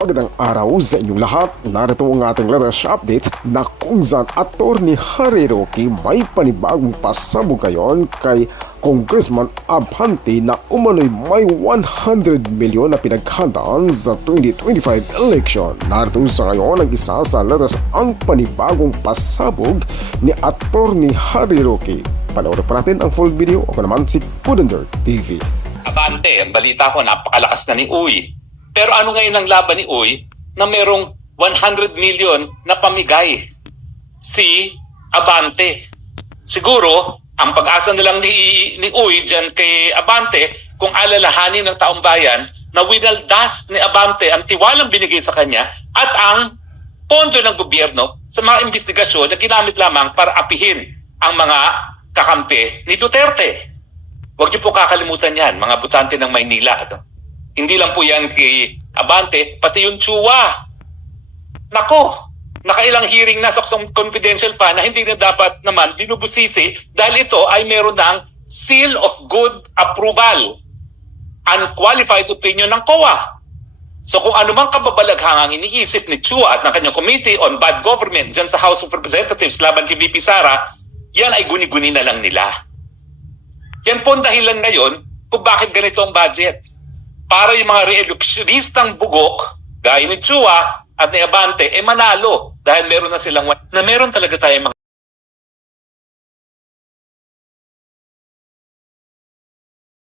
Magandang araw sa inyong lahat. Narito ang ating latest update na kung saan Atty. Harry Roque may panibagong pasabog ngayon kay Congressman Abante na umano'y may 100 milyon na pinaghandaan sa 2025 election. Narito sa ngayon ang isa sa latest ang panibagong pasabog ni Atty. Harry Roque. Panoorin pa natin ang full video. Ako naman si Pudender TV. Abante, ang balita ko napakalakas na ni Uy. Pero ano ngayon ang laban ni Uy na merong 100 million na pamigay? Si Abante. Siguro, ang pag-asa nilang ni Uy dyan kay Abante, kung alalahanin ng taong bayan na winaldas ni Abante ang tiwalang binigay sa kanya at ang pondo ng gobyerno sa mga investigasyon na ginamit lamang para apihin ang mga kakampi ni Duterte. Huwag niyo po kakalimutan yan, mga butante ng Maynila. Hindi lang po yan kay Abante, pati yung Chua. Nako, nakailang hearing na sa confidential fund na hindi na dapat naman binubusisi dahil ito ay meron ng seal of good approval, unqualified opinion ng COA. So kung anumang kababalaghangang iniisip ni Chua at ng kanyang Committee on Bad Government dyan sa House of Representatives laban kay VP Sara, yan ay guni-guni na lang nila. Yan po ang dahilan ngayon kung bakit ganito ang budget. Para yung mga re-electionistang bugok, gaya ni Chua at ni Abante, manalo dahil meron na silang, na meron talaga tayong mga